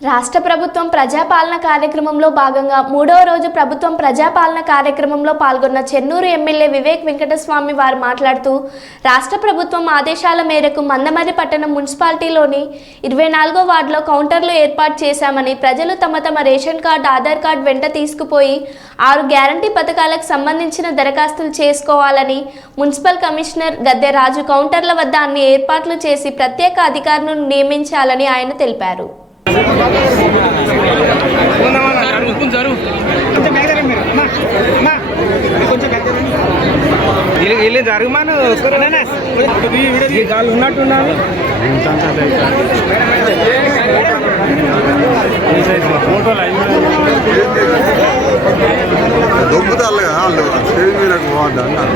రాష్ట్ర ప్రభుత్వం ప్రజాపాలన కార్యక్రమంలో భాగంగా మూడవ రోజు ప్రభుత్వం ప్రజాపాలన కార్యక్రమంలో పాల్గొన్న చెన్నూరు ఎమ్మెల్యే వివేక్ వెంకటస్వామి వారు మాట్లాడుతూ రాష్ట్ర ప్రభుత్వం ఆదేశాల మేరకు మందమర్రి పట్టణం మున్సిపాలిటీలోని ఇరవై నాలుగో వార్డులో కౌంటర్లు ఏర్పాటు చేశామని ప్రజలు తమ తమ రేషన్ కార్డు ఆధార్ కార్డు వెంట తీసుకుపోయి ఆరు గ్యారంటీ పథకాలకు సంబంధించిన దరఖాస్తులు చేసుకోవాలని మున్సిపల్ కమిషనర్ గద్దె రాజు కౌంటర్ల వద్ద అన్ని ఏర్పాట్లు చేసి ప్రత్యేక అధికారులను నియమించాలని ఆయన తెలిపారు. కొంచెం వీళ్ళు. జరుగుమాను ఈ గాలు ఉన్నట్టున్నారు దొబ్బుతారు కదా వాళ్ళు స్టేజ్ అన్నారు.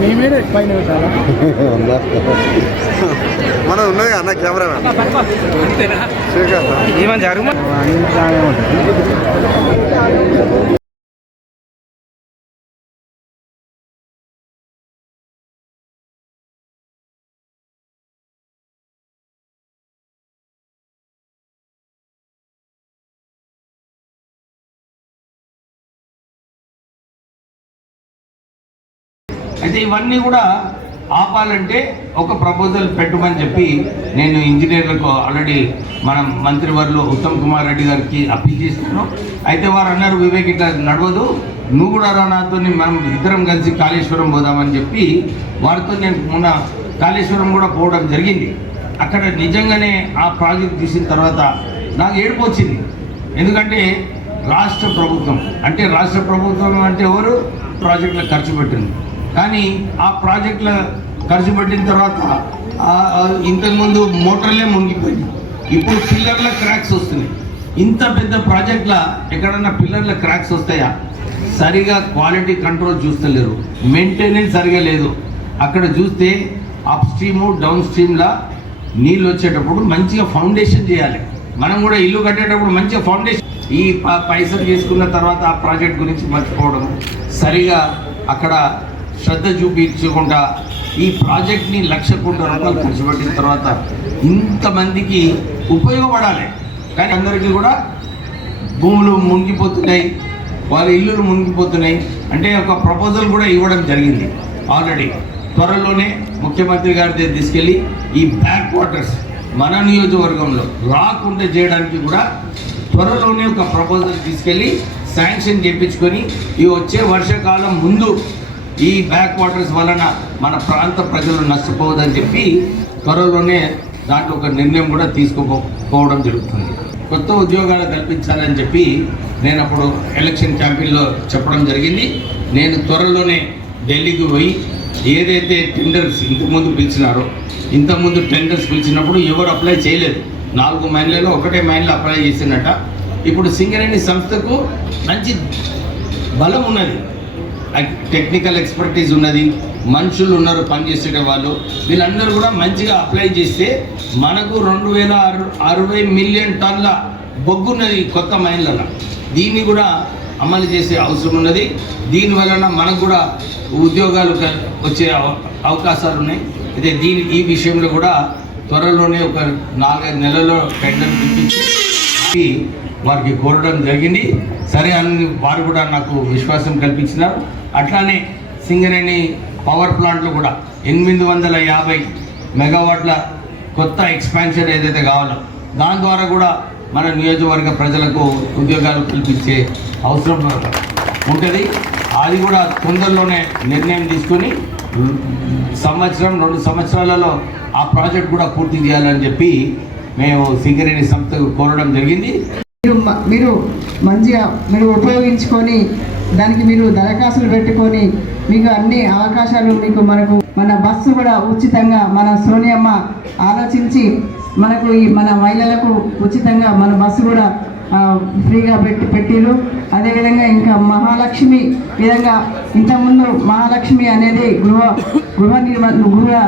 మేమే పైన పెట్టాలా మన ఉన్నది అన్న కెమెరా శేఖర్ ఏమని జరుగుమా అయితే ఇవన్నీ కూడా ఆపాలంటే ఒక ప్రపోజల్ పెట్టమని చెప్పి నేను ఇంజనీర్లకు ఆల్రెడీ మనం మంత్రివర్లు ఉత్తమ్ కుమార్ రెడ్డి గారికి అప్పీల్ చేసినాను అయితే వారు అన్నారు వివేక్ ఇట్లా నడవదు. నువ్వు కూడా రానాతో మనం ఇద్దరం కలిసి కాళేశ్వరం పోదామని చెప్పి వారితో నేను మొన్న కాళేశ్వరం కూడా పోవడం జరిగింది. అక్కడ నిజంగానే ఆ ప్రాజెక్ట్ తీసిన తర్వాత నాకు ఏడుపు వచ్చింది. ఎందుకంటే రాష్ట్ర ప్రభుత్వం అంటే రాష్ట్ర ప్రభుత్వం అంటే ఎవరు? ప్రాజెక్టులకు ఖర్చు పెట్టింది. కానీ ఆ ప్రాజెక్టుల ఖర్చు పెట్టిన తర్వాత ఇంతకుముందు మోటార్లే మునిగిపోయింది ఇప్పుడు పిల్లర్ల క్రాక్స్ వస్తున్నాయి. ఇంత పెద్ద ప్రాజెక్టుల ఎక్కడన్నా పిల్లర్ల క్రాక్స్ వస్తాయా? సరిగా క్వాలిటీ కంట్రోల్ చూస్తలేరు. మెయింటెనెన్స్ సరిగా లేదు. అక్కడ చూస్తే అప్ స్ట్రీము డౌన్ స్ట్రీమ్లా నీళ్ళు వచ్చేటప్పుడు మంచిగా ఫౌండేషన్ చేయాలి. మనం కూడా ఇల్లు కట్టేటప్పుడు మంచిగా ఫౌండేషన్ ఈ పైసలు చేసుకున్న తర్వాత ఆ ప్రాజెక్ట్ గురించి మర్చిపోవడం. సరిగా అక్కడ శ్రద్ధ చూపించకుండా ఈ ప్రాజెక్ట్ని లక్ష కోట్ల రూపాయలు ఖర్చు పెట్టిన తర్వాత ఇంతమందికి ఉపయోగపడాలి. కానీ అందరికీ కూడా భూములు మునిగిపోతున్నాయి వాళ్ళ ఇల్లులు మునిగిపోతున్నాయి. అంటే ఒక ప్రపోజల్ కూడా ఇవ్వడం జరిగింది ఆల్రెడీ త్వరలోనే ముఖ్యమంత్రి గారి దగ్గర తీసుకెళ్ళి ఈ బ్యాక్ వాటర్స్ మన నియోజకవర్గంలో రాకుండా చేయడానికి కూడా త్వరలోనే ఒక ప్రపోజల్ తీసుకెళ్ళి శాంక్షన్ చేయించుకొని ఈ వచ్చే వర్షాకాలం ముందు ఈ బ్యాక్ వాటర్స్ వలన మన ప్రాంత ప్రజలు నష్టపోవద్దని చెప్పి త్వరలోనే దాంట్లో ఒక నిర్ణయం కూడా తీసుకోకపోవడం జరుగుతుంది. కొత్త ఉద్యోగాలు కల్పించాలని చెప్పి నేను అప్పుడు ఎలక్షన్ క్యాంపెయిన్లో చెప్పడం జరిగింది. నేను త్వరలోనే ఢిల్లీకి పోయి ఏదైతే టెండర్స్ ఇంతకుముందు పిలిచినారో ఇంతకుముందు టెండర్స్ పిలిచినప్పుడు ఎవరు అప్లై చేయలేదు. నాలుగు మైన్లలో ఒకటే మైన్లో అప్లై చేసినట్ట ఇప్పుడు సింగరేణి సంస్థకు మంచి బలం ఉన్నది. టెక్నికల్ ఎక్స్పర్టీస్ ఉన్నది మనుషులు ఉన్నారు పనిచేసేట వాళ్ళు. వీళ్ళందరూ కూడా మంచిగా అప్లై చేస్తే మనకు రెండు వేల అరవై మిలియన్ టన్ల బొగ్గు ఉన్నది కొత్త మైన్లలో దీన్ని కూడా అమలు చేసే అవసరం ఉన్నది. దీని వలన మనకు కూడా ఉద్యోగాలు క- వచ్చే అవ- అవకాశాలు ఉన్నాయి. అయితే దీని ఈ విషయంలో కూడా త్వరలోనే ఒక నాలుగైదు నెలల్లో టెండర్ పిలిపించి వారికి కోరడం జరిగింది. సరే అని వారు కూడా నాకు విశ్వాసం కల్పించినారు. అట్లానే సింగరేణి పవర్ ప్లాంట్లు కూడా ఎనిమిది వందల యాభై మెగావాట్ల కొత్త ఎక్స్పాన్షన్ ఏదైతే కావాలో దాని ద్వారా కూడా మన నియోజకవర్గ ప్రజలకు ఉద్యోగాలు కల్పించే అవసరం ఉంటుంది. అది కూడా తొందరలోనే నిర్ణయం తీసుకొని సంవత్సరం రెండు సంవత్సరాలలో ఆ ప్రాజెక్ట్ కూడా పూర్తి చేయాలని చెప్పి మేము సింగరేణి సంస్థకు కోరడం జరిగింది. మీరు మ- మీరు మంచిగా మీరు ఉపయోగించుకొని దానికి మీరు దరఖాస్తులు పెట్టుకొని మీకు అన్ని అవకాశాలు మీకు మనకు మన బస్సు కూడా ఉచితంగా మన సోనియమ్మ ఆలోచించి మనకు ఈ మన మహిళలకు ఉచితంగా మన బస్సు కూడా ఫ్రీగా పెట్టి పెట్టిరు. అదేవిధంగా ఇంకా మహాలక్ష్మి విధంగా ఇంతకుముందు మహాలక్ష్మి అనేది గృహ గృహ నిర్మాణ గృహ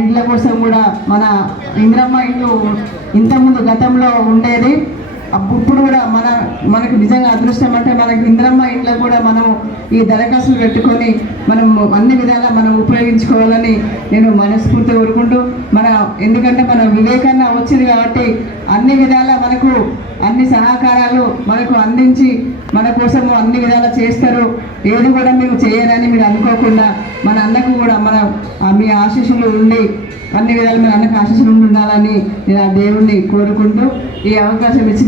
ఇళ్ళ కోసం కూడా మన ఇంద్రమ్మ ఇల్లు ఇంతకుముందు గతంలో ఉండేది. అప్పు- ఇప్పుడు కూడా మన మనకు నిజంగా అదృష్టం అంటే మనకి ఇంద్రమ్మ ఇంట్లో కూడా మనం ఈ దరఖాస్తులు పెట్టుకొని మనం అన్ని విధాలా మనం ఉపయోగించుకోవాలని నేను మనస్ఫూర్తి కోరుకుంటూ మన ఎందుకంటే మన వివేకాన్న వచ్చింది కాబట్టి అన్ని విధాలా మనకు అన్ని సహకారాలు మనకు అందించి మన కోసము అన్ని విధాలా చేస్తారు. ఏది కూడా మేము చేయరని మీరు అనుకోకుండా మన అన్నకు కూడా మన మీ ఆశీస్సులు ఉండి అన్ని విధాలు మీ అన్నకు ఆశీస్సులు ఉండాలని నేను ఆ దేవుణ్ణి కోరుకుంటూ ఈ అవకాశం ఇచ్చిన